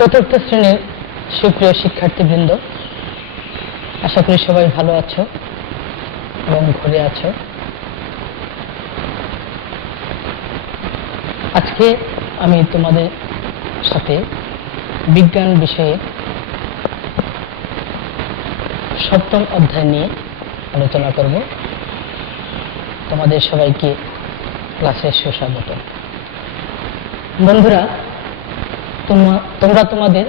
চতুর্থ শ্রেণীর সুপ্রিয় শিক্ষার্থীবৃন্দ, আশা করি সবাই ভালো আছো এবং ঘরে আছো। আজকে আমি তোমাদের সাথে বিজ্ঞান বিষয়ে সপ্তম অধ্যায় নিয়ে আলোচনা করব। তোমাদের সবাইকে ক্লাসে সুস্বাগত। বন্ধুরা, তোমরা তোমাদের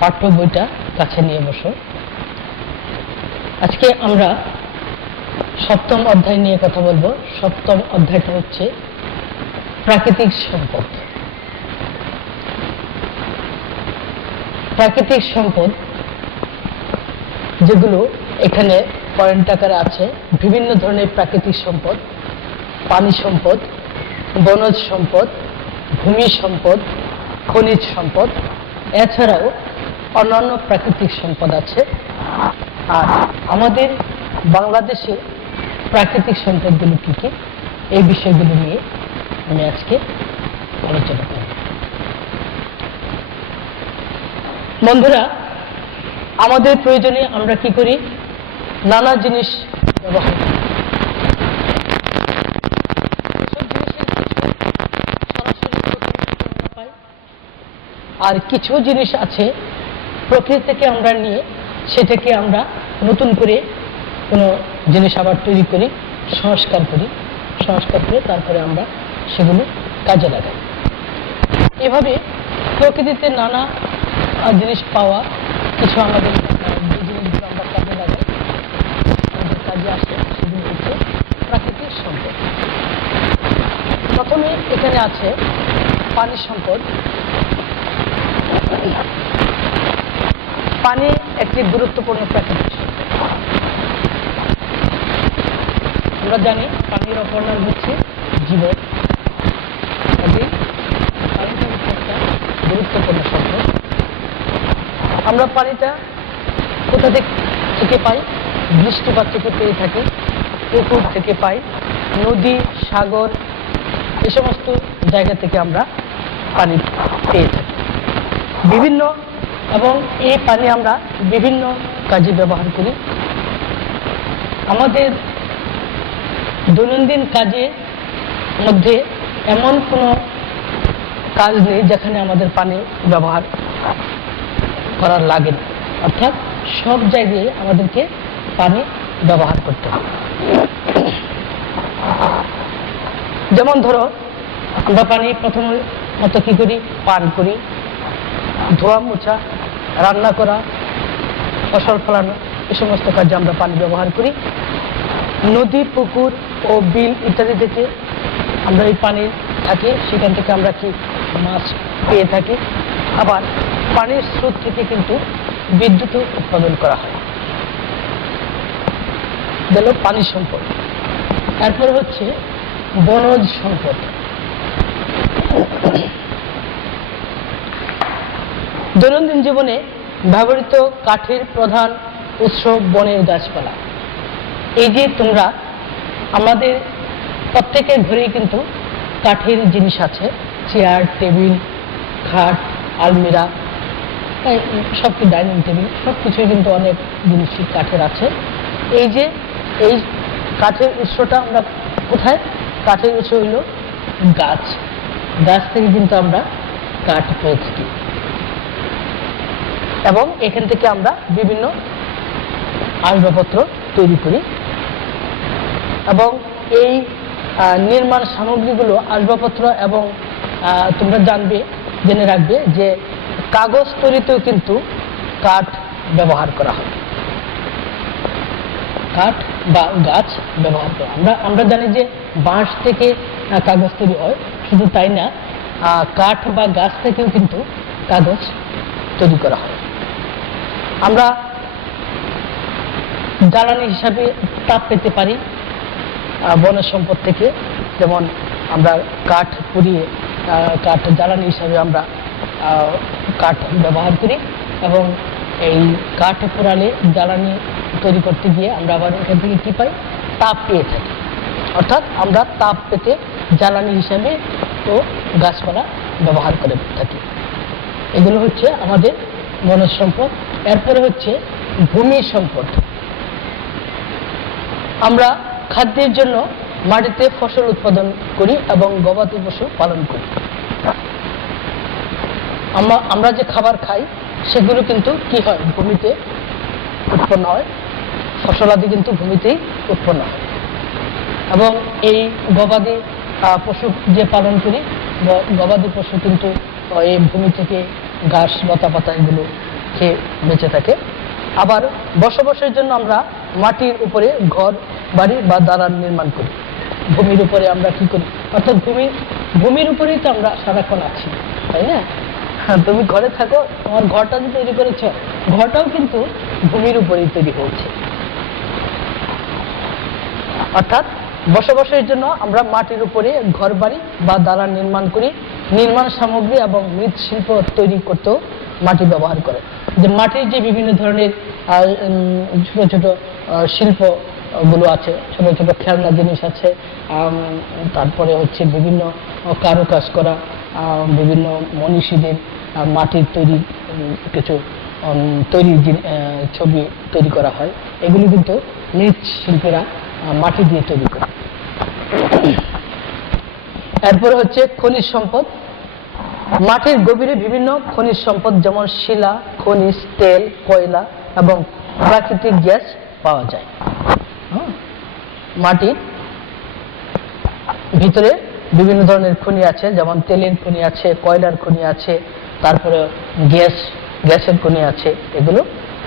পাঠ্য বইটা কাছে নিয়ে বসো। আজকে আমরা সপ্তম অধ্যায় নিয়ে কথা বলবো। সপ্তম অধ্যায়টা হচ্ছে প্রাকৃতিক সম্পদ। প্রাকৃতিক সম্পদ যেগুলো এখানে পয়েন্ট আকারে আছে, বিভিন্ন ধরনের প্রাকৃতিক সম্পদ: পানি সম্পদ, বনজ সম্পদ, ভূমি সম্পদ, খনিজ সম্পদ, এছাড়াও অন্যান্য প্রাকৃতিক সম্পদ আছে। আর আমাদের বাংলাদেশে প্রাকৃতিক সম্পদগুলো কি কি, এই বিষয়গুলো নিয়ে আমি আজকে আলোচনা করব। বন্ধুরা, আমাদের প্রয়োজনে আমরা কি করি? নানা জিনিস ব্যবহার করি। আর কিছু জিনিস আছে প্রকৃতি থেকে আমরা নিয়ে সেটাকে আমরা নতুন করে কোনো জিনিস আবার তৈরি করি, সংস্কার করে তারপরে আমরা সেগুলো কাজে লাগাই। এভাবে প্রকৃতিতে নানা জিনিস পাওয়া, কিছু আমাদের যে জিনিসগুলো আমরা কাজে লাগাই, আমাদের কাজে আসে, সেগুলো হচ্ছে প্রাকৃতিক সম্পদ। প্রথমে এখানে আছে পানি সম্পদ। পানি একটি গুরুত্বপূর্ণ প্রাকৃতিক সম্পদ। আমরা জানি পানির অপর নাম হচ্ছে জীবন। পানিটা হচ্ছে একটা গুরুত্বপূর্ণ সম্পদ। আমরা পানিটা কোথা থেকে পাই? বৃষ্টিপাত থেকে পেয়ে থাকি, পুকুর থেকে পাই, নদী, সাগর, এ সমস্ত জায়গা থেকে আমরা পানি পেয়ে থাকি বিভিন্ন, এবং এই পানি আমরা বিভিন্ন কাজে ব্যবহার করি। আমাদের দৈনন্দিন কাজের মধ্যে এমন কোনো কাজ নেই যেখানে আমাদের পানি ব্যবহার করার লাগে না, অর্থাৎ সব জায়গায় আমাদেরকে পানি ব্যবহার করতে হবে। যেমন ধরো, আমরা পানি প্রথমত কি করি? পান করি, ধোয়া মোছা, রান্না করা, ফসল ফলানো, এ সমস্ত কাজে আমরা পানি ব্যবহার করি। নদী, পুকুর ও বিল ইত্যাদি থেকে আমরা এই পানি থাকে, সেখান থেকে আমরা কি মাছ পেয়ে থাকি। আবার পানির স্রোত থেকে কিন্তু বিদ্যুৎ উৎপাদন করা হয়। গেল পানি সম্পদ। তারপরে হচ্ছে বনজ সম্পদ। দৈনন্দিন জীবনে ব্যবহৃত কাঠের প্রধান উৎস বনের গাছপালা। এই যে তোমরা, আমাদের প্রত্যেকের ঘরেই কিন্তু কাঠের জিনিস আছে, চেয়ার, টেবিল, খাট, আলমিরা, সবকি, ডাইনিং টেবিল, সব কিছুই কিন্তু অনেক জিনিসই কাঠের আছে। এই কাঠের উৎসটা আমরা কোথায়? কাঠের উৎস হইল গাছ। গাছ থেকে কিন্তু আমরা কাঠ পেয়ে থাকি, এবং এখান থেকে আমরা বিভিন্ন আসবাবপত্র তৈরি করি। এবং এই নির্মাণ সামগ্রীগুলো, আসবাবপত্র, এবং তোমরা জেনে রাখবে যে কাগজ তৈরিতেও কিন্তু কাঠ ব্যবহার করা হয়। কাঠ বা গাছ ব্যবহার করা, আমরা জানি যে বাঁশ থেকে কাগজ তৈরি হয়। শুধু তাই না, কাঠ বা গাছ থেকেও কিন্তু কাগজ তৈরি করা হয়। আমরা জ্বালানি হিসাবে তাপ পেতে পারি বনজ সম্পদ থেকে। যেমন আমরা কাঠ পুড়িয়ে কাঠ জ্বালানি হিসাবে আমরা কাঠ ব্যবহার করি, এবং এই কাঠ পোড়ালে জ্বালানি তৈরি করতে গিয়ে আমরা আবার এখান থেকে কি পাই? তাপ পেয়ে থাকি। অর্থাৎ আমরা তাপ পেতে জ্বালানি হিসাবে ও গাছপালা ব্যবহার করে থাকি। এগুলো হচ্ছে আমাদের বনজ সম্পদ। এরপরে হচ্ছে ভূমি সম্পদ। আমরা খাদ্যের জন্য মাটিতে ফসল উৎপাদন করি এবং গবাদি পশু পালন করি। আমরা যে খাবার খাই সেগুলো কিন্তু কি হয়, ভূমিতে উৎপন্ন হয়। ফসলাদি কিন্তু ভূমিতেই উৎপন্ন হয়। এবং এই গবাদি পশু যে পালন করি, গবাদি পশু কিন্তু এই ভূমি থেকে ঘাস, লতা পাতা এগুলো খেয়ে বেঁচে থাকে। আবার বসবাসের জন্য আমরা মাটির উপরে ঘর বাড়ি বা দালান নির্মাণ করি। ভূমির উপরে আমরা কি করি, অর্থাৎ ভূমির উপরেই তো আমরা সারাক্ষণ আছি, তাই না? তুমি ঘরে থাকো, তোমার ঘরটা যে তৈরি করেছ, ঘরটাও কিন্তু ভূমির উপরেই তৈরি হয়েছে। অর্থাৎ বসবাসের জন্য আমরা মাটির উপরে ঘর বাড়ি বা দালান নির্মাণ করি। নির্মাণ সামগ্রী এবং মৃৎশিল্প তৈরি করতেও মাটি ব্যবহার করে। যে মাটির যে বিভিন্ন ধরনের ছোট ছোট শিল্প গুলো আছে, ছোট ছোট খেলনা জিনিস আছে, তারপরে হচ্ছে বিভিন্ন কারুকাজ করা, বিভিন্ন মনীষীদের মাটির তৈরি কিছু তৈরি ছবি তৈরি করা হয়। এগুলি কিন্তু মৃৎশিল্পীরা মাটি দিয়ে তৈরি করে। এরপরে হচ্ছে খনিজ সম্পদ। মাটির গভীরে বিভিন্ন খনিজ সম্পদ যেমন শিলা, খনিজ, তেল, কয়লা এবং প্রাকৃতিক গ্যাস পাওয়া যায়। মাটির ভিতরে বিভিন্ন ধরনের খনি আছে, যেমন তেলের খনি আছে, কয়লার খনি আছে, তারপরে গ্যাসের খনি আছে। এগুলো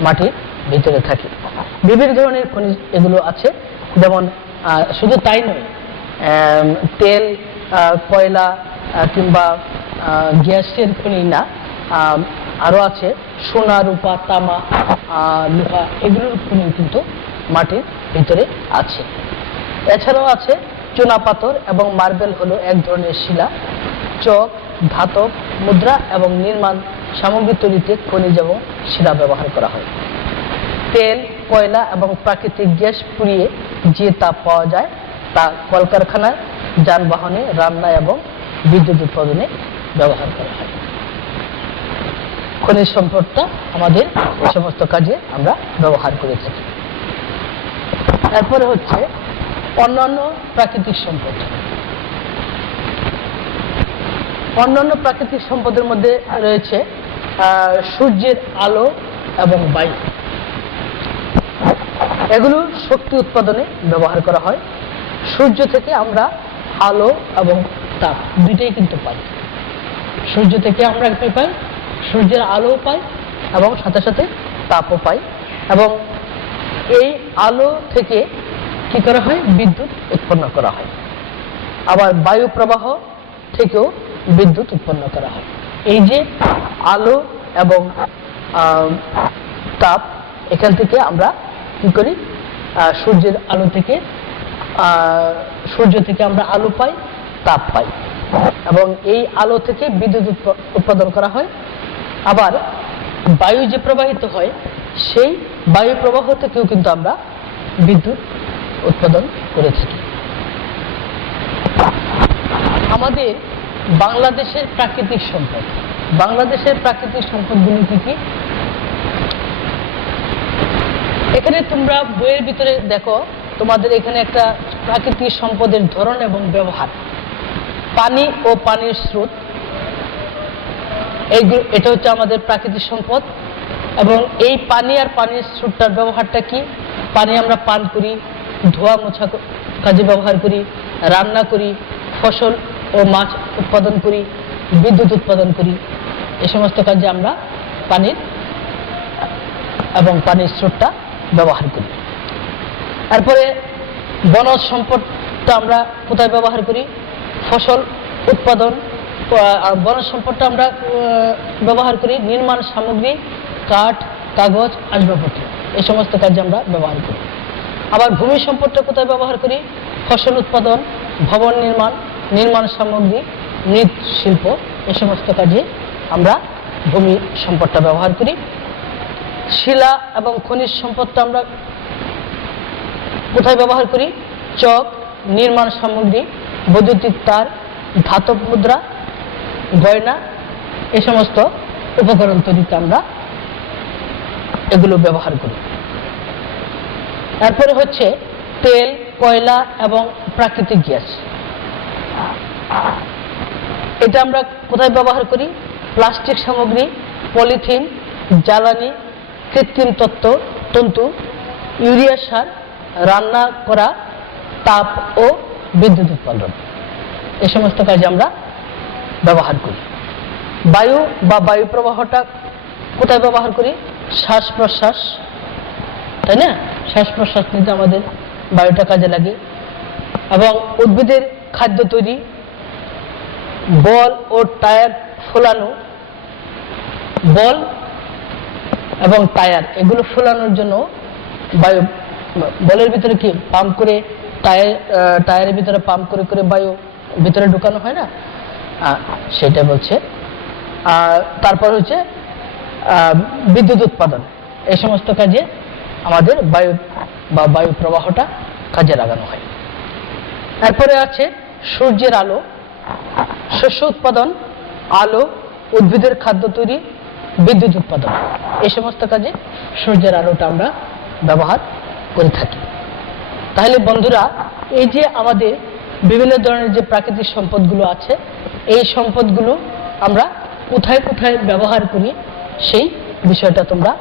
মাটির ভিতরে থাকে। বিভিন্ন ধরনের খনিজ এগুলো আছে, যেমন শুধু তাই নয়, তেল, কয়লা কিংবা গ্যাসের খনি না, আরো আছে সোনা, রূপা, তামা, লোহা, এগুলোর খনি কিন্তু মাটির ভিতরে আছে। এছাড়াও আছে চুনাপাথর এবং মার্বেল হলো এক ধরনের শিলা। চক, ধাতব, মুদ্রা এবং নির্মাণ সামগ্রী তৈরিতে খনিজ এবং শিলা ব্যবহার করা হয়। তেল, কয়লা এবং প্রাকৃতিক গ্যাস পুড়িয়ে যে তাপ পাওয়া যায় তা কলকারখানায়, যানবাহনে, রান্না এবং বিদ্যুৎ উৎপাদনে ব্যবহার করা হয়। খনিজ সম্পদটা আমাদের এই সমস্ত কাজে আমরা ব্যবহার করে থাকি। এরপরে হচ্ছে অন্যান্য প্রাকৃতিক সম্পদ। অন্যান্য প্রাকৃতিক সম্পদের মধ্যে রয়েছে সূর্যের আলো এবং বায়ু। এগুলো শক্তি উৎপাদনে ব্যবহার করা হয়। সূর্য থেকে আমরা আলো এবং তাপ দুইটাই কিন্তু পাই। সূর্য থেকে আমরা কি পাই, সূর্যের আলো পাই এবং সাথে সাথে তাপও পাই। এবং এই আলো থেকে কি করা হয়, বিদ্যুৎ উৎপন্ন করা হয়। আবার বায়ু প্রবাহ থেকেও বিদ্যুৎ উৎপন্ন করা হয়। এই যে আলো এবং তাপ, এখান থেকে আমরা কি করি, সূর্যের আলো থেকে সূর্য থেকে আমরা আলো পাই, তাপ পাই এবং এই আলো থেকে বিদ্যুৎ উৎপাদন করা হয়। আবার বায়ু যে প্রবাহিত হয়, সেই বায়ু প্রবাহ থেকেও কিন্তু আমরা বিদ্যুৎ উৎপাদন করে থাকি। আমাদের বাংলাদেশের প্রাকৃতিক সম্পদ, বাংলাদেশের প্রাকৃতিক সম্পদগুলো কি কি? এখানে তোমরা বইয়ের ভিতরে দেখো, তোমাদের এখানে একটা প্রাকৃতিক সম্পদের ধরন এবং ব্যবহার, পানি ও পানির স্রোত, এটা হচ্ছে আমাদের প্রাকৃতিক সম্পদ। এবং এই পানি আর পানির স্রোতটার ব্যবহারটা কি? পানি আমরা পান করি, ধোয়া মোছা কাজে ব্যবহার করি, রান্না করি, ফসল ও মাছ উৎপাদন করি, বিদ্যুৎ উৎপাদন করি। এই সমস্ত কাজে আমরা পানির এবং পানির স্রোতটা ব্যবহার করি। তারপরে বনজ সম্পদটা আমরা কোথায় ব্যবহার করি? ফসল উৎপাদন। বনজ সম্পদটা আমরা ব্যবহার করি নির্মাণ সামগ্রী, কাঠ, কাগজ, আসবাবপত্র, এই সমস্ত কাজে আমরা ব্যবহার করি। আবার ভূমি সম্পদটা কোথায় ব্যবহার করি? ফসল উৎপাদন, ভবন নির্মাণ, নির্মাণ সামগ্রী, মৃৎশিল্প, এই সমস্ত কাজে আমরা ভূমি সম্পদটা ব্যবহার করি। শিলা এবং খনিজ সম্পদটা আমরা কোথায় ব্যবহার করি? চক, নির্মাণ সামগ্রী, বৈদ্যুতিক তার, ধাতব মুদ্রা, গয়না, এই সমস্ত উপকরণ তৈরিতে আমরা এগুলো ব্যবহার করি। এরপরে হচ্ছে তেল, কয়লা এবং প্রাকৃতিক গ্যাস। এটা আমরা কোথায় ব্যবহার করি? প্লাস্টিক সামগ্রী, পলিথিন, জ্বালানি, কৃত্রিম তন্তু, ইউরিয়া সার, রান্না করা, তাপ ও বিদ্যুৎ উৎপাদন, এই সমস্ত কাজে আমরা ব্যবহার করি। বায়ু বা বায়ু প্রবাহটা কোথায় ব্যবহার করি? শ্বাস প্রশ্বাস, তাই না? শ্বাস প্রশ্বাস নিতে আমাদের বায়ুটা কাজে লাগে। এবং উদ্ভিদের খাদ্য তৈরি, বল ও টায়ার ফোলানো, বল এবং টায়ার এগুলো ফোলানোর জন্য বায়ু, বলের ভিতরে কি পাম্প করে, টায়ারের ভিতরে পাম্প করে করে বায়ু ভিতরে ঢুকানো হয় না, সেটা বলছে। তারপর হচ্ছে বিদ্যুৎ উৎপাদন, এই সমস্ত কাজে আমাদের বায়ু বা বায়ু প্রবাহটা কাজে লাগানো হয়। এরপরে আছে সূর্যের আলো, শস্য উৎপাদন, আলো, উদ্ভিদের খাদ্য তৈরি, বিদ্যুৎ উৎপাদন, এই সমস্ত কাজে সূর্যের আলোটা আমরা ব্যবহার করে থাকি। তাহলে বন্ধুরা, এই যে আমাদের বিভিন্ন ধরনের যে প্রাকৃতিক সম্পদগুলো আছে, এই সম্পদগুলো আমরা কোথায় কোথায় ব্যবহার করি সেই বিষয়টা তোমরা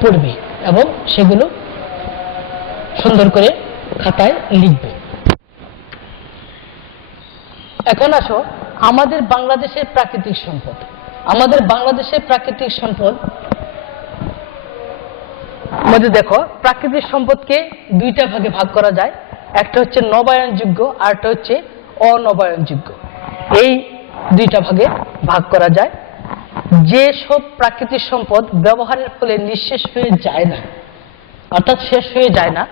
পড়বে এবং সেগুলো সুন্দর করে খাতায় লিখবে। এখন আসো আমাদের বাংলাদেশের প্রাকৃতিক সম্পদ। আমাদের বাংলাদেশের প্রাকৃতিক সম্পদ মধ্যে দেখো, প্রাকৃতিক সম্পদকে দুইটা ভাগে ভাগ করা যায়। একটা হচ্ছে নবায়নযোগ্য, আর একটা হচ্ছে অনবায়নযোগ্য। এই দুইটা ভাগে ভাগ করা যায়। যে সব প্রাকৃতিক সম্পদ ব্যবহারের ফলে নিঃশেষ হয়ে যায় না, অর্থাৎ শেষ হয়ে যায় না,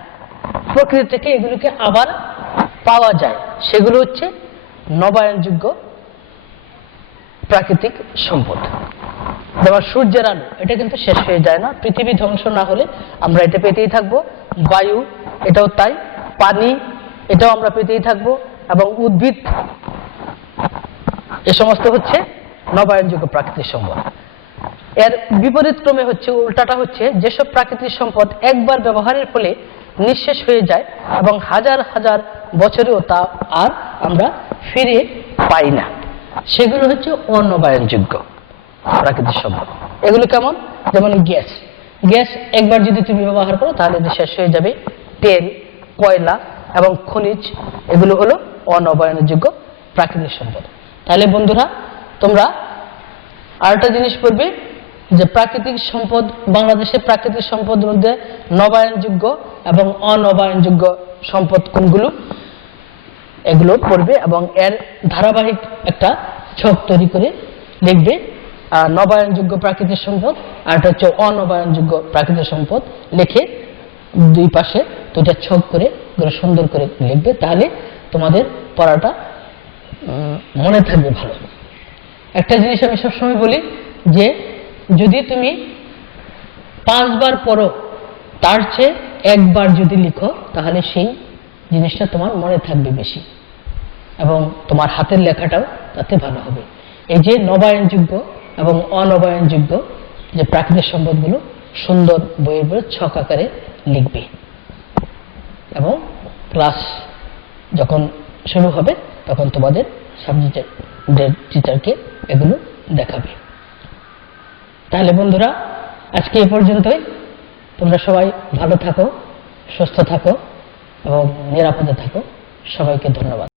প্রকৃতি থেকে এগুলোকে আবার পাওয়া যায়, সেগুলো হচ্ছে নবায়নযোগ্য প্রাকৃতিক সম্পদ। যেমন সূর্যের আলো, এটা কিন্তু শেষ হয়ে যায় না, পৃথিবী ধ্বংস না হলে আমরা এটা পেতেই থাকবো। বায়ু, এটাও তাই। পানি, এটাও আমরা পেতেই থাকবো। এবং উদ্ভিদ, এ সমস্ত হচ্ছে নবায়নযোগ্য প্রাকৃতিক সম্পদ। এর বিপরীত ক্রমে হচ্ছে, উল্টাটা হচ্ছে, যেসব প্রাকৃতিক সম্পদ একবার ব্যবহারের ফলে নিঃশেষ হয়ে যায় এবং হাজার হাজার বছরেও তা আর আমরা ফিরে পাই না, সেগুলো হচ্ছে অনবায়নযোগ্য প্রাকৃতিক সম্পদ। এগুলো কেমন? যেমন গ্যাস, গ্যাস একবার যদি তুমি ব্যবহার করো তাহলে শেষ হয়ে যাবে। তেল, কয়লা এবং খনিজ, এগুলো হলো অনবায়নযোগ্য প্রাকৃতিক সম্পদ। তাহলে বন্ধুরা, তোমরা আরেকটা জিনিস পড়বে যে প্রাকৃতিক সম্পদ, বাংলাদেশের প্রাকৃতিক সম্পদের মধ্যে নবায়নযোগ্য এবং অনবায়নযোগ্য সম্পদ কোনগুলো, এগুলো পড়বে এবং এর ধারাবাহিক একটা ছক তৈরি করে লিখবে। নবায়নযোগ্য প্রাকৃতিক সম্পদ আর এটা হচ্ছে অনবায়নযোগ্য প্রাকৃতিক সম্পদ, লিখে দুই পাশে দুইটা ছক করে সুন্দর করে লিখবে। তাহলে তোমাদের পড়াটা মনে থাকবে ভালো। একটা জিনিস আমি সবসময় বলি যে যদি তুমি 5 বার পড়ো, তার চেয়ে একবার যদি লিখো তাহলে সেই জিনিসটা তোমার মনে থাকবে বেশি এবং তোমার হাতের লেখাটাও তাতে ভালো হবে। এই যে নবায়নযোগ্য এবং অনবায়নযোগ্য যে প্রাকৃতিক সম্পদগুলো সুন্দর বইয়ের বইয়ে ছক আকারে লিখবে এবং ক্লাস যখন শুরু হবে তখন তোমাদের সাবজেক্টের টিচারকে এগুলো দেখাবে। তাহলে বন্ধুরা, আজকে এ পর্যন্তই। তোমরা সবাই ভালো থাকো, সুস্থ থাকো এবং নিরাপদে থাকো। সবাইকে ধন্যবাদ।